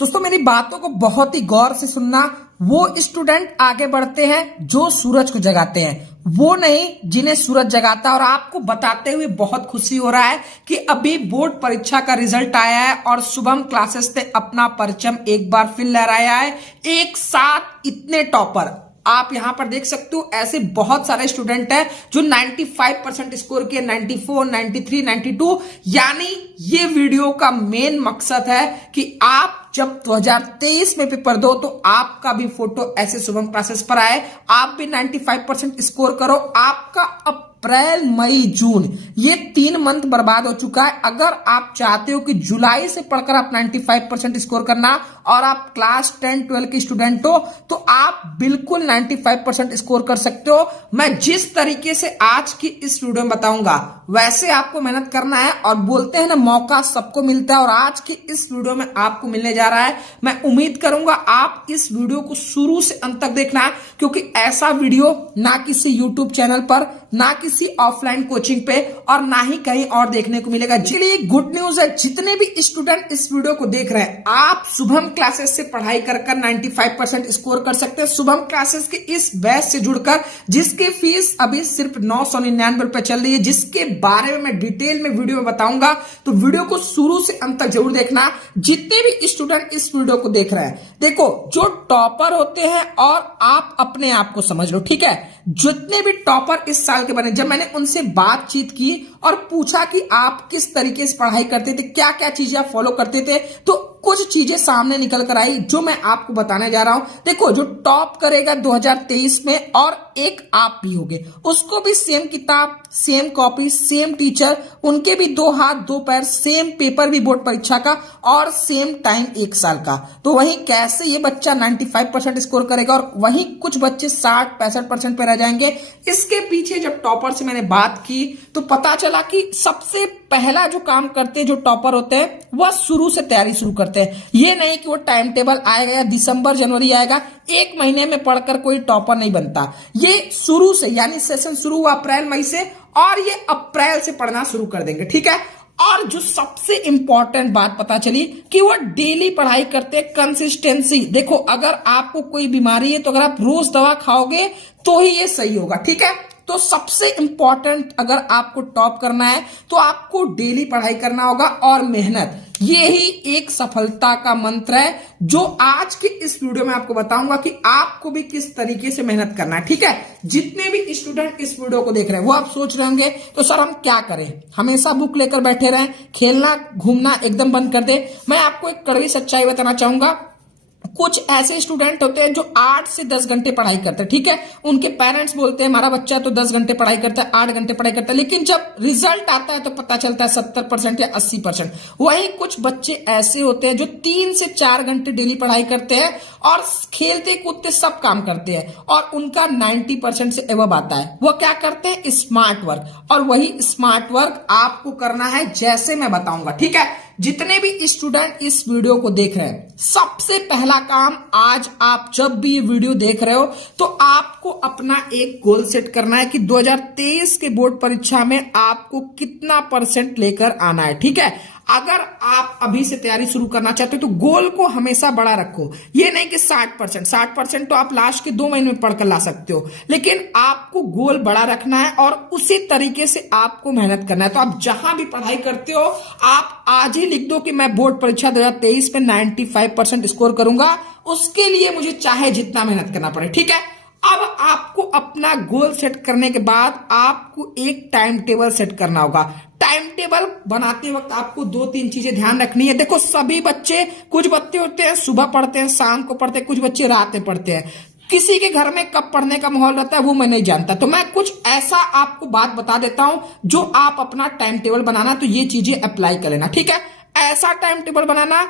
दोस्तों मेरी बातों को बहुत ही गौर से सुनना। वो स्टूडेंट आगे बढ़ते हैं जो सूरज को जगाते हैं, वो नहीं जिन्हें सूरज जगाता है। और आपको बताते हुए बहुत खुशी हो रहा है कि अभी बोर्ड परीक्षा का रिजल्ट आया है और शुभम क्लासेस ने अपना परचम एक बार फिर लहराया है। एक साथ इतने टॉपर आप यहां पर देख सकते हो। ऐसे बहुत सारे स्टूडेंट हैं जो 95% स्कोर किए, 94, 93, 92। यानी ये वीडियो का मेन मकसद है कि आप जब 2023 में पेपर दो तो आपका भी फोटो ऐसे शुभम क्लासेस पर आए, आप भी 95% स्कोर करो। आपका अप्रैल मई जून ये 3 मंथ बर्बाद हो चुका है। अगर आप चाहते हो कि जुलाई से पढ़कर आप 95% स्कोर करना और आप क्लास 10-12 के स्टूडेंट हो तो आप बिल्कुल 95% स्कोर कर सकते हो। मैं जिस तरीके से आज की इस वीडियो में बताऊंगा वैसे आपको मेहनत करना है। और बोलते हैं ना, मौका सबको मिलता है और आज की इस वीडियो में आपको मिलने जा रहा है। मैं उम्मीद करूंगा आप इस वीडियो को शुरू से अंत तक देखना, क्योंकि ऐसा वीडियो ना किसी यूट्यूब चैनल पर, ना किसी ऑफलाइन कोचिंग पे और ना ही कहीं और देखने को मिलेगा। चलिए गुड न्यूज है, जितने भी स्टूडेंट इस वीडियो को देख रहे हैं, आप शुभम क्लासेस से पढ़ाई कर 95% स्कोर कर सकते हैं। शुभम क्लासेस के इस बैच से जुड़कर, जिसकी फीस अभी सिर्फ 999 रुपए चल रही है, जिसके बारे में मैं डिटेल में वीडियो में बताऊंगा, तो वीडियो को शुरू से अंत तक जरूर देखना। जितने भी स्टूडेंट इस वीडियो को देख रहे हैं, देखो जो टॉपर होते हैं, और आप अपने आप को समझ लो, ठीक है। जितने भी टॉपर इस साल के बने, जब मैंने उनसे बातचीत की और पूछा कि आप किस तरीके से पढ़ाई करते थे, क्या क्या चीजें आप फॉलो करते थे, तो कुछ चीजें सामने निकल कर आई जो मैं आपको बताने जा रहा हूं। देखो जो टॉप करेगा 2023 में, और एक आप भी होगे, उसको भी सेम किताब, सेम कॉपी, सेम टीचर, उनके भी 2 हाथ 2 पैर, सेम पेपर भी बोर्ड परीक्षा का और सेम टाइम 1 साल का। तो वहीं कैसे ये बच्चा 95% स्कोर करेगा और वहीं कुछ बच्चे 60-65% पे रह जाएंगे। इसके पीछे जब टॉपर से मैंने बात की तो पता चला कि सबसे पहला जो काम करते हैं जो टॉपर होते हैं, वह शुरू से तैयारी शुरू करते हैं। ये नहीं कि वो टाइम टेबल आएगा या दिसंबर जनवरी आएगा, 1 महीने में पढ़कर कोई टॉपर नहीं बनता। ये शुरू से, यानी सेशन शुरू हुआ अप्रैल मई से, और ये अप्रैल से पढ़ना शुरू कर देंगे, ठीक है। और जो सबसे इंपॉर्टेंट बात पता चली कि वो डेली पढ़ाई करते हैं, कंसिस्टेंसी। देखो अगर आपको कोई बीमारी है तो अगर आप रोज दवा खाओगे तो ही ये सही होगा, ठीक है। तो सबसे इंपॉर्टेंट, अगर आपको टॉप करना है तो आपको डेली पढ़ाई करना होगा और मेहनत। ये ही एक सफलता का मंत्र है जो आज के इस वीडियो में आपको बताऊंगा कि आपको भी किस तरीके से मेहनत करना है, ठीक है। जितने भी स्टूडेंट इस वीडियो को देख रहे हैं वो आप सोच रहे होंगे तो सर हम क्या करें, हमेशा बुक लेकर बैठे रहें, खेलना घूमना एकदम बंद कर दे। मैं आपको एक कड़वी सच्चाई बताना चाहूंगा। कुछ ऐसे स्टूडेंट होते हैं जो 8 से 10 घंटे पढ़ाई करते हैं, ठीक है। उनके पेरेंट्स बोलते हैं हमारा बच्चा तो 10 घंटे पढ़ाई करता है, 8 घंटे पढ़ाई करता है, लेकिन जब रिजल्ट आता है तो पता चलता है 70% या 80%। वहीं कुछ बच्चे ऐसे होते हैं जो 3 से 4 घंटे डेली पढ़ाई करते हैं और खेलते कूदते सब काम करते हैं और उनका 90% से एबव आता है। वो क्या करते हैं? Smart work. और वही स्मार्ट वर्क आपको करना है जैसे मैं बताऊंगा, ठीक है। जितने भी स्टूडेंट इस वीडियो को देख रहे हैं, सबसे पहला काम, आज आप जब भी ये वीडियो देख रहे हो तो आपको अपना एक गोल सेट करना है कि 2023 के बोर्ड परीक्षा में आपको कितना % लेकर आना है, ठीक है। अगर आप अभी से तैयारी शुरू करना चाहते हो तो गोल को हमेशा बड़ा रखो। ये नहीं कि 60% तो आप लास्ट के 2 महीने में पढ़कर ला सकते हो, लेकिन आपको गोल बड़ा रखना है और उसी तरीके से आपको मेहनत करना है। तो आप जहां भी पढ़ाई करते हो, आप आज ही लिख दो कि मैं बोर्ड परीक्षा 2023 में 95% स्कोर करूंगा। उसके लिए मुझे चाहे जितना मेहनत करना पड़े, ठीक है। अब आपको अपना गोल सेट करने के बाद आपको एक टाइम टेबल सेट करना होगा। टाइम टेबल बनाते वक्त आपको 2-3 चीजें ध्यान रखनी है। देखो सभी बच्चे, कुछ बच्चे होते हैं सुबह पढ़ते हैं, शाम को पढ़ते हैं, कुछ बच्चे रात में पढ़ते हैं। किसी के घर में कब पढ़ने का माहौल रहता है वो मैं नहीं जानता, तो मैं कुछ ऐसा आपको बात बता देता हूं जो आप अपना टाइम टेबल बनाना तो ये चीजें अप्लाई कर लेना, ठीक है। ऐसा टाइम टेबल बनाना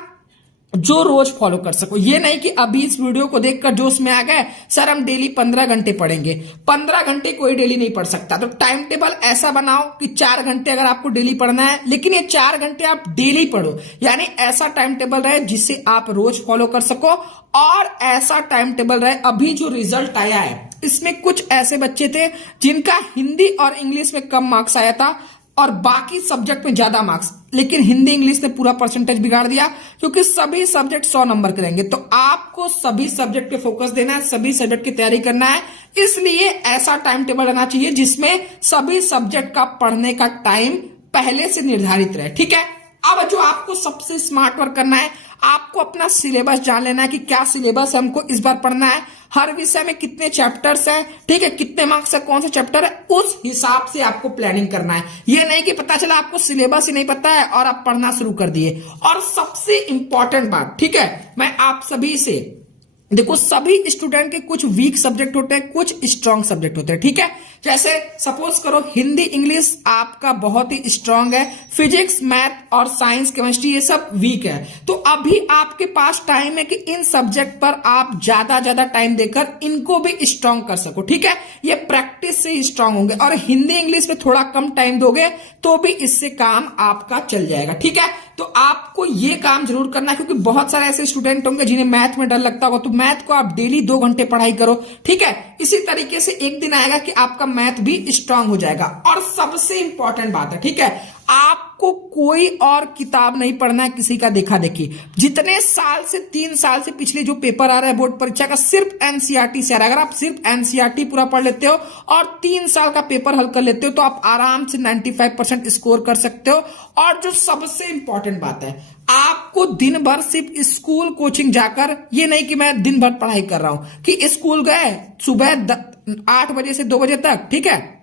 जो रोज फॉलो कर सको। ये नहीं कि अभी इस वीडियो को देखकर जोश में आ गए, सर हम डेली 15 घंटे पढ़ेंगे। 15 घंटे कोई डेली नहीं पढ़ सकता। तो टाइम टेबल ऐसा बनाओ कि 4 घंटे अगर आपको डेली पढ़ना है, लेकिन ये 4 घंटे आप डेली पढ़ो। यानी ऐसा टाइम टेबल रहे जिसे आप रोज फॉलो कर सको। और ऐसा टाइम टेबल रहे, अभी जो रिजल्ट आया है इसमें कुछ ऐसे बच्चे थे जिनका हिंदी और इंग्लिश में कम मार्क्स आया था, और बाकी सब्जेक्ट में ज्यादा मार्क्स, लेकिन हिंदी इंग्लिश ने पूरा परसेंटेज बिगाड़ दिया क्योंकि सभी सब्जेक्ट 100 नंबर के रहेंगे। तो आपको सभी सब्जेक्ट पे फोकस देना है, सभी सब्जेक्ट की तैयारी करना है। इसलिए ऐसा टाइम टेबल रहना चाहिए जिसमें सभी सब्जेक्ट का पढ़ने का टाइम पहले से निर्धारित रहे, ठीक है। अब जो आपको सबसे स्मार्ट वर्क करना है, आपको अपना सिलेबस जान लेना है कि क्या सिलेबस हमको इस बार पढ़ना है, हर विषय में कितने चैप्टर्स हैं, ठीक है, कितने मार्क्स है, कौन सा चैप्टर है, उस हिसाब से आपको प्लानिंग करना है। ये नहीं कि पता चला आपको सिलेबस ही नहीं पता है और आप पढ़ना शुरू कर दिए। और सबसे इंपॉर्टेंट बात, ठीक है, मैं आप सभी से, देखो सभी स्टूडेंट के कुछ वीक सब्जेक्ट होते हैं, कुछ स्ट्रांग सब्जेक्ट होते हैं, ठीक है। जैसे सपोज करो हिंदी इंग्लिश आपका बहुत ही स्ट्रांग है, फिजिक्स मैथ और साइंस केमिस्ट्री ये सब वीक है। तो अभी आपके पास टाइम है कि इन सब्जेक्ट पर आप ज्यादा टाइम देकर इनको भी स्ट्रांग कर सको, ठीक है। ये प्रैक्टिस से ही स्ट्रांग होंगे। और हिंदी इंग्लिश में थोड़ा कम टाइम दोगे तो भी इससे काम आपका चल जाएगा, ठीक है। तो आपको ये काम जरूर करना है क्योंकि बहुत सारे ऐसे स्टूडेंट होंगे जिन्हें मैथ में डर लगता होगा, तो मैथ को आप डेली 2 घंटे पढ़ाई करो, ठीक है। इसी तरीके से एक दिन आएगा कि आपका मैथ भी स्ट्रांग हो जाएगा। और सबसे इंपॉर्टेंट बात है, ठीक है, आपको कोई और किताब नहीं पढ़ना है किसी का देखा देखी। जितने साल से 3 साल से पिछले जो पेपर आ रहा है बोर्ड परीक्षा का, सिर्फ एनसीईआरटी से आ रहा है। अगर आप सिर्फ एनसीईआरटी पूरा पढ़ लेते हो और 3 साल का पेपर हल कर लेते हो तो आप आराम से 95% स्कोर कर सकते हो। और जो सबसे इंपॉर्टेंट बात है, आपको दिन भर सिर्फ स्कूल कोचिंग जाकर, ये नहीं कि मैं दिन भर पढ़ाई कर रहा हूं, कि स्कूल गए सुबह 8 बजे से 2 बजे तक, ठीक है,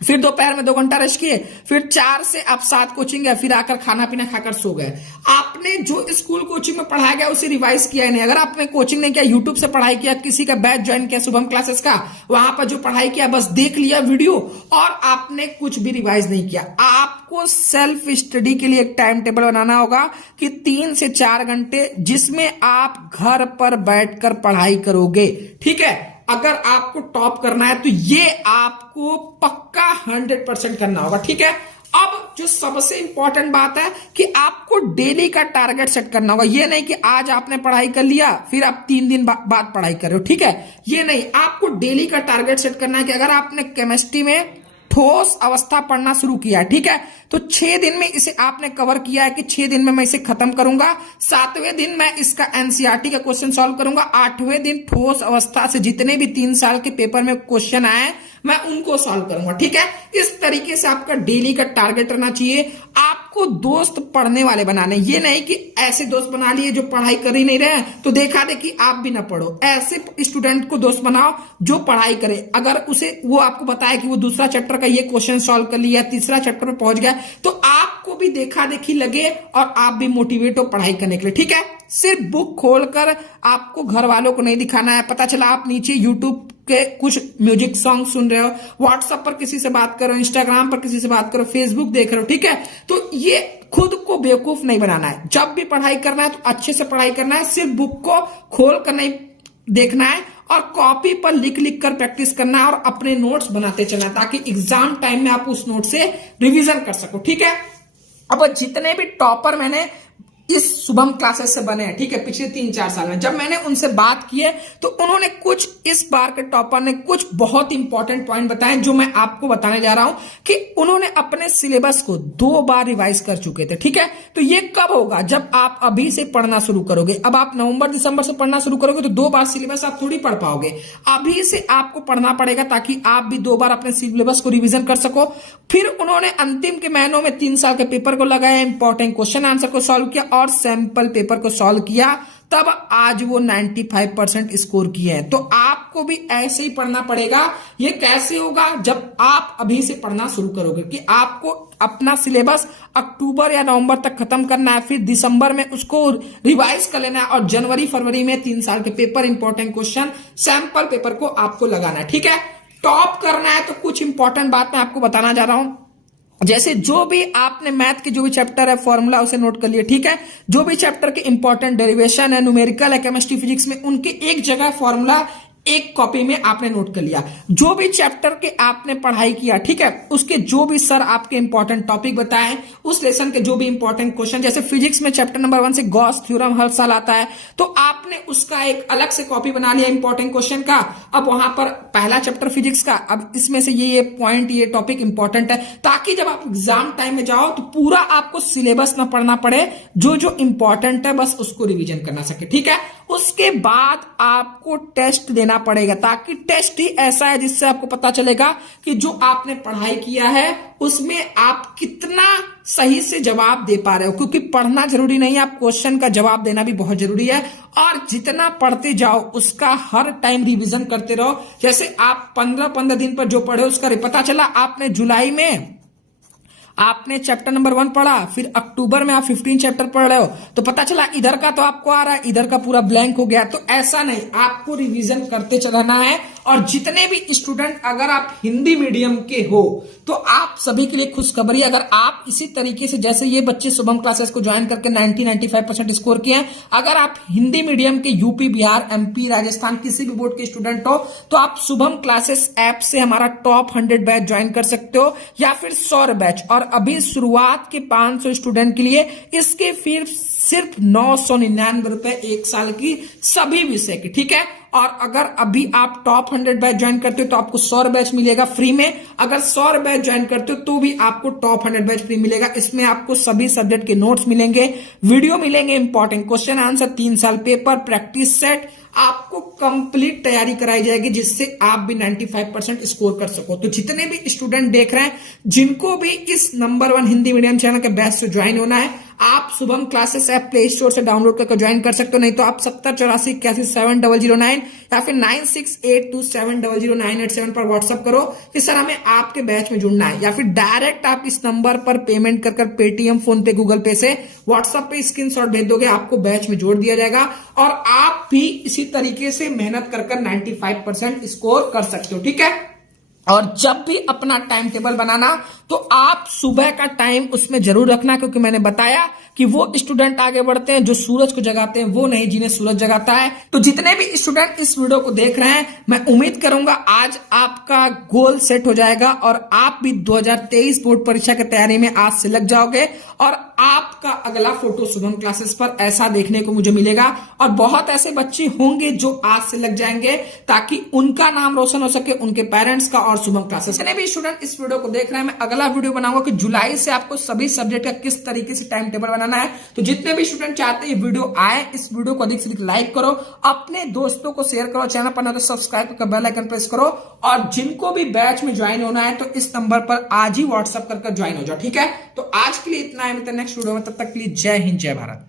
फिर दोपहर में 2 घंटा रेस्ट किए, फिर 4 से अब 7 कोचिंग है, फिर आकर खाना पीना खाकर सो गए। आपने जो स्कूल कोचिंग में पढ़ाया गया उसे रिवाइज किया ही नहीं। अगर आपने कोचिंग नहीं किया, यूट्यूब से पढ़ाई किया, किसी का बैच ज्वाइन किया शुभम क्लासेस का, वहां पर जो पढ़ाई किया बस देख लिया वीडियो और आपने कुछ भी रिवाइज नहीं किया। आपको सेल्फ स्टडी के लिए एक टाइम टेबल बनाना होगा कि 3 से 4 घंटे जिसमें आप घर पर बैठकर पढ़ाई करोगे, ठीक है। अगर आपको टॉप करना है तो ये आपको पक्का 100% करना होगा, ठीक है। अब जो सबसे इंपॉर्टेंट बात है कि आपको डेली का टारगेट सेट करना होगा। ये नहीं कि आज आपने पढ़ाई कर लिया फिर आप 3 दिन बाद पढ़ाई कर रहे हो, ठीक है, ये नहीं। आपको डेली का टारगेट सेट करना है कि अगर आपने केमिस्ट्री में ठोस अवस्था पढ़ना शुरू किया है, ठीक है, तो 6 दिन में इसे आपने कवर किया है कि 6 दिन में मैं इसे खत्म करूंगा। 7वें दिन मैं इसका एनसीईआरटी का क्वेश्चन सॉल्व करूंगा। 8वें दिन ठोस अवस्था से जितने भी 3 साल के पेपर में क्वेश्चन आए मैं उनको सॉल्व करूंगा, ठीक है। इस तरीके से आपका डेली का टारगेट रहना चाहिए। आपको दोस्त पढ़ने वाले बनाने, ये नहीं कि ऐसे दोस्त बना लिए जो पढ़ाई कर ही नहीं रहे तो देखा दे कि आप भी ना पढ़ो। ऐसे स्टूडेंट को दोस्त बनाओ जो पढ़ाई करे। अगर उसे वो आपको बताए कि वो दूसरा चैप्टर का ये क्वेश्चन सॉल्व कर लिया, तीसरा चैप्टर में पहुंच गया, तो आपको भी देखा देखी लगे और आप भी मोटिवेट हो पढ़ाई करने के लिए, ठीक है। सिर्फ बुक खोलकर आपको घर वालों को नहीं दिखाना है। पता चला आप नीचे यूट्यूब के कुछ म्यूजिक सॉन्ग सुन रहे हो, व्हाट्सएप पर किसी से बात करो, इंस्टाग्राम पर किसी से बात करो, फेसबुक देख रहे हो, ठीक है। तो ये खुद को बेवकूफ नहीं बनाना है। जब भी पढ़ाई करना है तो अच्छे से पढ़ाई करना है। सिर्फ बुक को खोल कर नहीं देखना है और कॉपी पर लिख लिख कर प्रैक्टिस करना है और अपने नोट्स बनाते चलना है ताकि एग्जाम टाइम में आप उस नोट से रिवीजन कर सको, ठीक है। अब जितने भी टॉपर मैंने इस शुभम क्लासेस से बने हैं, ठीक है, पिछले 3-4 साल में, जब मैंने उनसे बात की है तो उन्होंने कुछ, इस बार के टॉपर ने कुछ बहुत इंपॉर्टेंट पॉइंट बताए जो मैं आपको बताने जा रहा हूं कि उन्होंने अपने सिलेबस को 2 बार रिवाइज कर चुके थे, ठीक है। तो ये कब होगा? जब आप अभी से पढ़ना शुरू करोगे। अब आप नवंबर दिसंबर से पढ़ना शुरू करोगे तो 2 बार सिलेबस आप थोड़ी पढ़ पाओगे। अभी से आपको पढ़ना पड़ेगा ताकि आप भी 2 बार अपने सिलेबस को रिविजन कर सको। फिर उन्होंने अंतिम के महीनों में 3 साल के पेपर को लगाया, इंपॉर्टेंट क्वेश्चन आंसर को सॉल्व किया और सैंपल पेपर को सॉल्व किया, तब आज वो 95% स्कोर किए हैं। तो आपको भी ऐसे ही पढ़ना पड़ेगा। ये कैसे होगा? जब आप अभी से पढ़ना शुरू करोगे कि आपको अपना सिलेबस अक्टूबर या नवंबर तक खत्म करना है, फिर दिसंबर में उसको रिवाइज कर लेना है और जनवरी फरवरी में 3 साल के paper, important question, sample paper को आपको लगाना है, ठीक है। टॉप करना है तो कुछ इंपॉर्टेंट बात मैं आपको बताना जा रहा हूं। जैसे जो भी आपने मैथ के जो भी चैप्टर है फॉर्मूला उसे नोट कर लिए, ठीक है। जो भी चैप्टर के इंपॉर्टेंट डेरिवेशन है, न्यूमेरिकल है, केमिस्ट्री फिजिक्स में, उनके एक जगह फॉर्मूला एक कॉपी में आपने नोट कर लिया। जो भी चैप्टर के आपने पढ़ाई किया, ठीक है, उसके जो भी सर आपके इंपॉर्टेंट टॉपिक बताए, उस लेसन के जो भी इंपॉर्टेंट क्वेश्चन, जैसे फिजिक्स में चैप्टर नंबर 1 से गॉस थ्योरम हर साल आता है, तो आपने उसका एक अलग से कॉपी बना लिया इंपॉर्टेंट क्वेश्चन का। अब वहां पर पहला चैप्टर फिजिक्स का, अब इसमें से ये पॉइंट, ये टॉपिक इंपॉर्टेंट है, ताकि जब आप एग्जाम टाइम में जाओ तो पूरा आपको सिलेबस ना पढ़ना पड़े, जो जो इंपॉर्टेंट है बस उसको रिवीजन करना सके, ठीक है। उसके बाद आपको टेस्ट देना पड़ेगा, ताकि टेस्ट ही ऐसा है जिससे आपको पता चलेगा कि जो आपने पढ़ाई किया है उसमें आप कितना सही से जवाब दे पा रहे हो। क्योंकि पढ़ना जरूरी नहीं है, आप क्वेश्चन का जवाब देना भी बहुत जरूरी है। और जितना पढ़ते जाओ उसका हर टाइम रिवीजन करते रहो। जैसे आप 15-15 दिन पर जो पढ़े उसका पता चला आपने जुलाई में आपने चैप्टर नंबर 1 पढ़ा, फिर अक्टूबर में आप 15 चैप्टर पढ़ रहे हो, तो पता चला इधर का तो आपको आ रहा है, इधर का पूरा ब्लैंक हो गया। तो ऐसा नहीं, आपको रिवीजन करते चलना है। और जितने भी स्टूडेंट, अगर आप हिंदी मीडियम के हो तो आप सभी के लिए खुशखबरी, अगर आप इसी तरीके से, जैसे ये बच्चे शुभम क्लासेस को ज्वाइन करके 90-95% स्कोर किए हैं, अगर आप हिंदी मीडियम के यूपी, बिहार, एमपी, राजस्थान किसी भी बोर्ड के स्टूडेंट हो, तो आप शुभम क्लासेस ऐप से हमारा टॉप 100 बैच ज्वाइन कर सकते हो, या फिर 100 बैच। और अभी शुरुआत के 500 स्टूडेंट के लिए इसके फिर सिर्फ 999 रुपए एक साल की सभी विषय की, ठीक है। और अगर अभी आप टॉप 100 बैच ज्वाइन करते हो तो आपको 100 बैच मिलेगा फ्री में। अगर 100 बैच ज्वाइन करते हो तो भी आपको टॉप 100 बैच फ्री मिलेगा। इसमें आपको सभी सब्जेक्ट के नोट्स मिलेंगे, वीडियो मिलेंगे, इंपॉर्टेंट क्वेश्चन आंसर, 3 साल पेपर, प्रैक्टिस सेट, आपको कंप्लीट तैयारी कराई जाएगी, जिससे आप भी 95% स्कोर कर सको। तो जितने भी स्टूडेंट देख रहे हैं, जिनको भी इस नंबर 1 हिंदी मीडियम चैनल के बैच से ज्वाइन होना है, आप Shubham classes app play store से डाउनलोड करके ज्वाइन कर सकते हो। नहीं तो आप 7084817009 या फिर 9682700987 पर व्हाट्सअप करो कि सर हमें आपके बैच में जुड़ना है, या फिर डायरेक्ट आप इस नंबर पर पेमेंट कर पेटीएम, फोन पे, गूगल पे से व्हाट्सएप पे स्क्रीनशॉट भेज दोगे, आपको बैच में जोड़ दिया जाएगा। और आप भी इसी तरीके से मेहनत कर 95% स्कोर कर सकते हो, ठीक है। और जब भी अपना टाइम टेबल बनाना तो आप सुबह का टाइम उसमें जरूर रखना, क्योंकि मैंने बताया कि वो स्टूडेंट आगे बढ़ते हैं जो सूरज को जगाते हैं, वो नहीं जिन्हें सूरज जगाता है। तो जितने भी स्टूडेंट इस वीडियो को देख रहे हैं, मैं उम्मीद करूंगा आज आपका गोल सेट हो जाएगा और आप भी 2023 बोर्ड परीक्षा की तैयारी में आज से लग जाओगे। और आपका अगला फोटो शुभम क्लासेस पर ऐसा देखने को मुझे मिलेगा। और बहुत ऐसे बच्चे होंगे जो आज से लग जाएंगे, ताकि उनका नाम रोशन हो सके, उनके पेरेंट्स का और शुभम क्लासेस। जितने भी स्टूडेंट इस वीडियो को देख रहे हैं, मैं अगला वीडियो बनाऊंगा कि जुलाई से आपको सभी सब्जेक्ट का किस तरीके से टाइम टेबल बनाना है। तो जितने भी स्टूडेंट चाहते हैं वीडियो आए, इस वीडियो को अधिक से अधिक लाइक करो, अपने दोस्तों को शेयर करो, चैनल पर ना तो सब्सक्राइब करके बेल आइकन प्रेस करो। और जिनको भी बैच में ज्वाइन होना है तो इस नंबर पर आज ही व्हाट्सएप करके ज्वाइन हो जाओ, ठीक है। तो आज के लिए इतना है, मिलते हैं नेक्स्ट वीडियो में, तब तक के लिए जय हिंद, जय भारत।